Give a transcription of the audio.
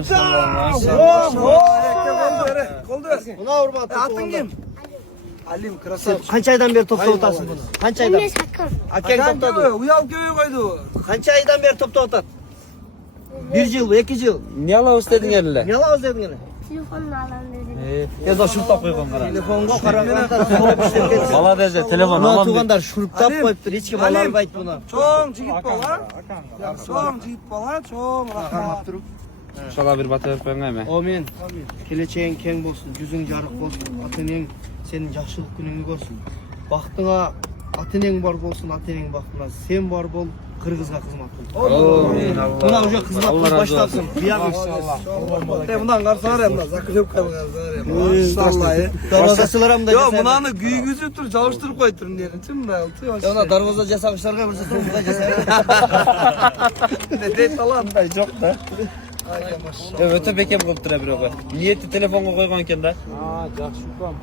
Maşallah. Koldu. Buna hurmat. Atın kim? Alim krasavç. Qancha aydan beri toptab o'tasiz buni? Qancha aydan? Akang toptadi. Uyal köye koydu. Qancha aydan beri toptab o'tadi? 1 yil, 2 yil. Ne ala istedin elle? Nima o'zleding ana? Telefonunu alalım dedim. Yaz şurtap koygan qara. Telefonga qaraganda so'rab ishlab ketsin. Malades telefon Buna aman. tug'anlar shurttab qo'yibdir. Hech kim olib ayt buni. Çoğun jigit bala. Çoğun jigit bala. Çoğun rahmat. Şala bir batır öpmeme. Amin. Keleceğin keng bo'lsin, yuzing yorug' bo'lsin, ota-enang sening yaxshilik kuningni ko'rsin. Baxtingga ota-enang bor bo'lsin, ota-enang baxtına. Sen bor bo'l, Qirg'izga xizmat qil. Amin. Buna уже xizmat qilib boshlasın. İnşallah. Bundan qarsa var ya, bundan zakılıp kalgan var ya. Maşallah. Darvozachilar ham da. Yo, bunani güyügüzü tur, çalıştırıp koyturun diyelim. Tüm de altı hoş. Ona darvoza jasag'ishlarga bir so'm bilan jasag'ishlar. Ne deyt alan. Çok da. Ay maşallah. Öte bekem qilib turibdi. Niyeti telefonga qo'ygan ekan da. Ha, yaxshi ukam.